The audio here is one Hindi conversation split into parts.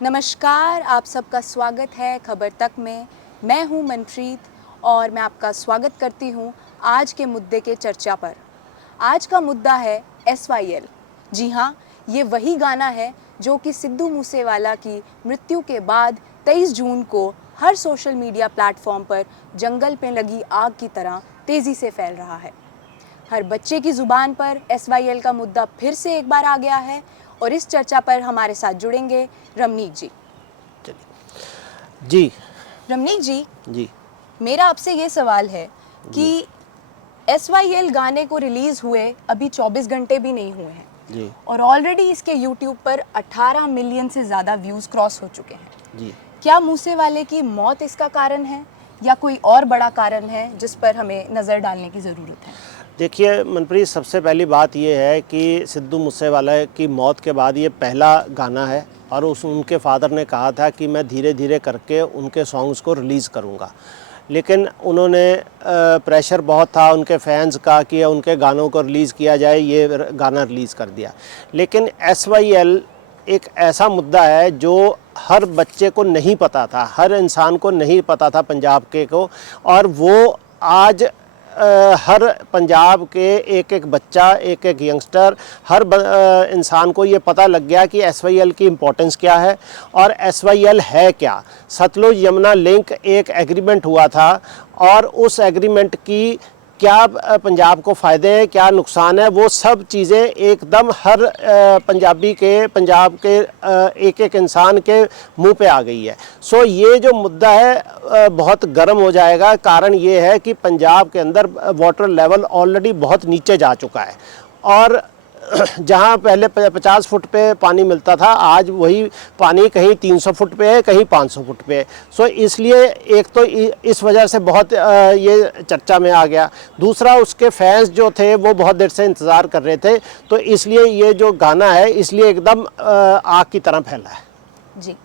नमस्कार, आप सबका स्वागत है खबर तक में। मैं हूं मनप्रीत और मैं आपका स्वागत करती हूं आज के मुद्दे के चर्चा पर। आज का मुद्दा है SYL। जी हाँ, ये वही गाना है जो कि सिद्धू मूसेवाला की मृत्यु के बाद 23 जून को हर सोशल मीडिया प्लेटफॉर्म पर जंगल पे लगी आग की तरह तेज़ी से फैल रहा है। हर बच्चे की ज़ुबान पर SYL का मुद्दा फिर से एक बार आ गया है और इस चर्चा पर हमारे साथ जुड़ेंगे रमनीक जी। जी रमनीक जी, जी मेरा आपसे ये सवाल है कि SYL गाने को रिलीज़ हुए अभी 24 घंटे भी नहीं हुए हैं जी और ऑलरेडी इसके YouTube पर 18 मिलियन से ज़्यादा व्यूज़ क्रॉस हो चुके हैं। जी क्या मूसेवाले की मौत इसका कारण है या कोई और बड़ा कारण है जिस पर हमें नज़र डालने की ज़रूरत है? देखिए मनप्रीत, सबसे पहली बात ये है कि सिद्धू मूसेवाला की मौत के बाद ये पहला गाना है और उनके फादर ने कहा था कि मैं धीरे धीरे करके उनके सॉन्ग्स को रिलीज़ करूँगा, लेकिन उन्होंने प्रेशर बहुत था उनके फैंस का कि उनके गानों को रिलीज़ किया जाए, ये गाना रिलीज़ कर दिया। लेकिन SYL एक ऐसा मुद्दा है जो हर बच्चे को नहीं पता था, हर इंसान को नहीं पता था पंजाब के को, और वो आज हर पंजाब के एक एक बच्चा, एक एक यंगस्टर, हर इंसान को ये पता लग गया कि SYL की इम्पोर्टेंस क्या है और SYL है क्या। सतलुज यमुना लिंक एक एग्रीमेंट हुआ था और उस एग्रीमेंट की क्या पंजाब को फ़ायदे हैं, क्या नुकसान है, वो सब चीज़ें एकदम हर पंजाब के एक एक इंसान के मुंह पे आ गई है। सो ये जो मुद्दा है बहुत गर्म हो जाएगा। कारण ये है कि पंजाब के अंदर वाटर लेवल ऑलरेडी बहुत नीचे जा चुका है और जहाँ पहले 50 फुट पे पानी मिलता था, आज वही पानी कहीं 300 फुट पे है, कहीं 500 फुट पे है। सो इसलिए एक तो इस वजह से बहुत ये चर्चा में आ गया। दूसरा, उसके फैंस जो थे वो बहुत देर से इंतज़ार कर रहे थे, तो इसलिए ये जो गाना है इसलिए एकदम आग की तरह फैला है। जी,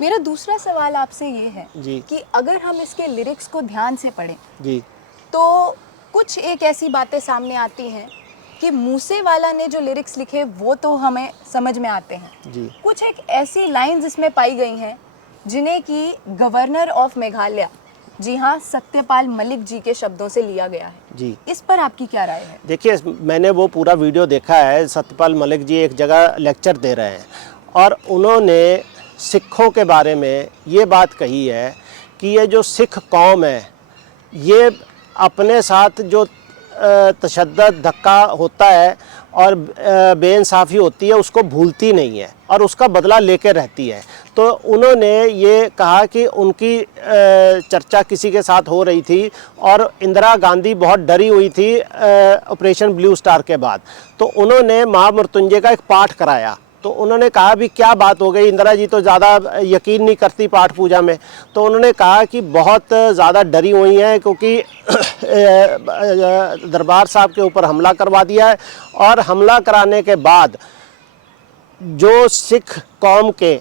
मेरा दूसरा सवाल आपसे ये है जी कि अगर हम इसके लिरिक्स को ध्यान से पढ़ें जी तो कुछ एक ऐसी बातें सामने आती हैं कि मूसेवाला ने जो लिरिक्स लिखे वो तो हमें समझ में आते हैं। जी कुछ एक ऐसी लाइंस इसमें पाई गई हैं जिन्हें कि गवर्नर ऑफ मेघालय, जी हाँ, सत्यपाल मलिक जी के शब्दों से लिया गया है। जी इस पर आपकी क्या राय है? देखिए, मैंने वो पूरा वीडियो देखा है। सत्यपाल मलिक जी एक जगह लेक्चर दे रहे हैं और उन्होंने सिखों के बारे में ये बात कही है कि ये जो सिख कौम है ये अपने साथ जो तशद्दुद धक्का होता है और बेइंसाफ़ी होती है उसको भूलती नहीं है और उसका बदला लेके रहती है। तो उन्होंने ये कहा कि उनकी चर्चा किसी के साथ हो रही थी और इंदिरा गांधी बहुत डरी हुई थी ऑपरेशन ब्लू स्टार के बाद, तो उन्होंने महामृत्युंजय का एक पाठ कराया। तो उन्होंने कहा भी क्या बात हो गई, इंदिरा जी तो ज़्यादा यकीन नहीं करती पाठ पूजा में। तो उन्होंने कहा कि बहुत ज़्यादा डरी हुई हैं क्योंकि दरबार साहब के ऊपर हमला करवा दिया है और हमला कराने के बाद जो सिख कौम के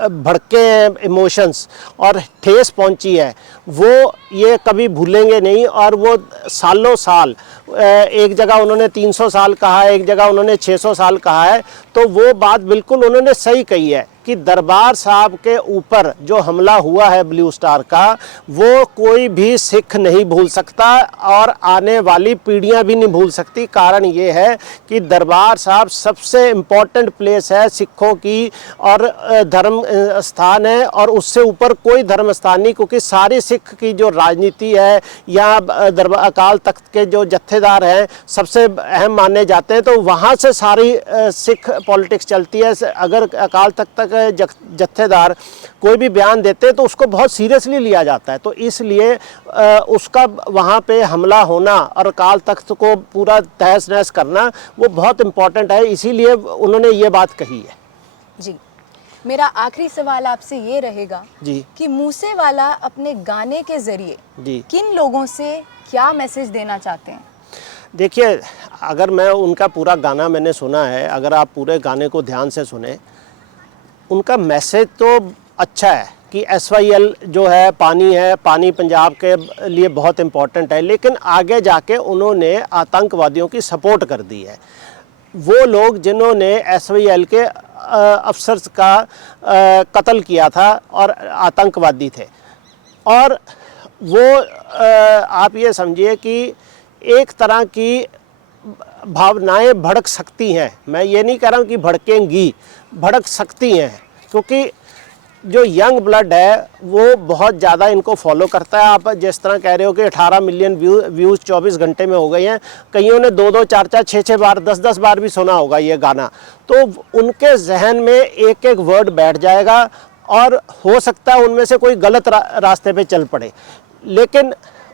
भड़के इमोशंस और ठेस पहुंची है वो ये कभी भूलेंगे नहीं। और वो सालों साल, एक जगह उन्होंने 300 साल कहा है, एक जगह उन्होंने 600 साल कहा है, तो वो बात बिल्कुल उन्होंने सही कही है कि दरबार साहब के ऊपर जो हमला हुआ है ब्लू स्टार का वो कोई भी सिख नहीं भूल सकता और आने वाली पीढ़ियां भी नहीं भूल सकती। कारण ये है कि दरबार साहब सबसे इम्पोर्टेंट प्लेस है सिखों की और धर्म स्थान है और उससे ऊपर कोई धर्म स्थान नहीं, क्योंकि सारी सिख की जो राजनीति है या दरबार अकाल तख्त के जो जत्थेदार हैं सबसे अहम माने जाते हैं, तो वहाँ से सारी सिख पॉलिटिक्स चलती है। अगर अकाल तख्त तक जत्थेदार कोई भी बयान देते हैं तो उसको बहुत सीरियसली लिया जाता है। तो इसलिए उसका वहाँ पे हमला होना और अकाल तख्त को पूरा तहस नहस करना वो बहुत इम्पोर्टेंट है, इसीलिए उन्होंने ये बात कही है। जी, मेरा आखिरी सवाल आपसे ये रहेगा जी कि मूसेवाला अपने गाने के जरिए जी किन लोगों से क्या मैसेज देना चाहते हैं? देखिए, अगर मैं उनका पूरा गाना मैंने सुना है, अगर आप पूरे गाने को ध्यान से सुने, उनका मैसेज तो अच्छा है कि SYL जो है पानी पंजाब के लिए बहुत इम्पोर्टेंट है, लेकिन आगे जाके उन्होंने आतंकवादियों की सपोर्ट कर दी है। वो लोग जिन्होंने एसवाईएल के अफसर्स का कत्ल किया था और आतंकवादी थे। और वो आप ये समझिए कि एक तरह की भावनाएं भड़क सकती हैं। मैं ये नहीं कह रहा हूँ कि भड़केंगी, भड़क सकती हैं, क्योंकि जो यंग ब्लड है वो बहुत ज़्यादा इनको फॉलो करता है। आप जिस तरह कह रहे हो कि 18 मिलियन व्यूज़ 24 घंटे में हो गए हैं, कईयों ने 2-2, 4-4, 6-6 बार, 10-10 बार भी सुना होगा ये गाना, तो उनके जहन में एक एक वर्ड बैठ जाएगा और हो सकता है उनमें से कोई गलत रास्ते पे चल पड़े। लेकिन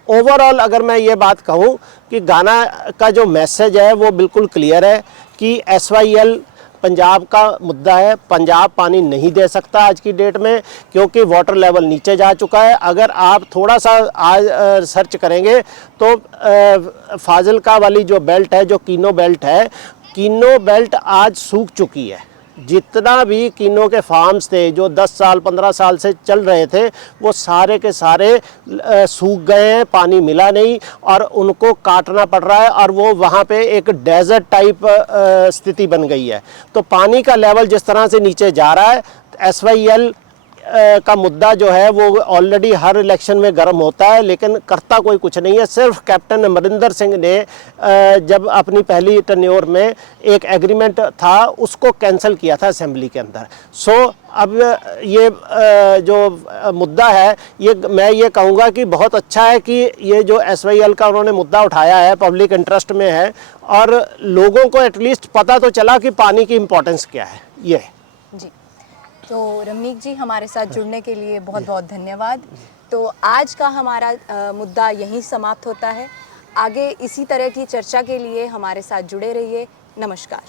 ओवरऑल अगर मैं ये बात कहूँ कि गाना का जो मैसेज है वो बिल्कुल क्लियर है कि एसवाईएल पंजाब का मुद्दा है। पंजाब पानी नहीं दे सकता आज की डेट में, क्योंकि वाटर लेवल नीचे जा चुका है। अगर आप थोड़ा सा आज सर्च करेंगे तो फाजिलका वाली जो बेल्ट है, जो कीनो बेल्ट है, कीनो बेल्ट आज सूख चुकी है। जितना भी कीनो के फार्म्स थे जो 10 साल 15 साल से चल रहे थे, वो सारे के सारे सूख गए हैं, पानी मिला नहीं और उनको काटना पड़ रहा है और वो वहाँ पे एक डेजर्ट टाइप स्थिति बन गई है। तो पानी का लेवल जिस तरह से नीचे जा रहा है, एसवाईएल का मुद्दा जो है वो ऑलरेडी हर इलेक्शन में गर्म होता है, लेकिन करता कोई कुछ नहीं है। सिर्फ कैप्टन अमरिंदर सिंह ने जब अपनी पहली टर्न्योर में एक एग्रीमेंट था उसको कैंसिल किया था असेंबली के अंदर। सो अब ये जो मुद्दा है, ये मैं ये कहूँगा कि बहुत अच्छा है कि ये जो एसवाईएल का उन्होंने मुद्दा उठाया है, पब्लिक इंटरेस्ट में है और लोगों को एटलीस्ट पता तो चला कि पानी की इम्पोर्टेंस क्या है। ये जी, तो रमनीक जी हमारे साथ जुड़ने के लिए बहुत बहुत धन्यवाद। तो आज का हमारा मुद्दा यहीं समाप्त होता है। आगे इसी तरह की चर्चा के लिए हमारे साथ जुड़े रहिए। नमस्कार।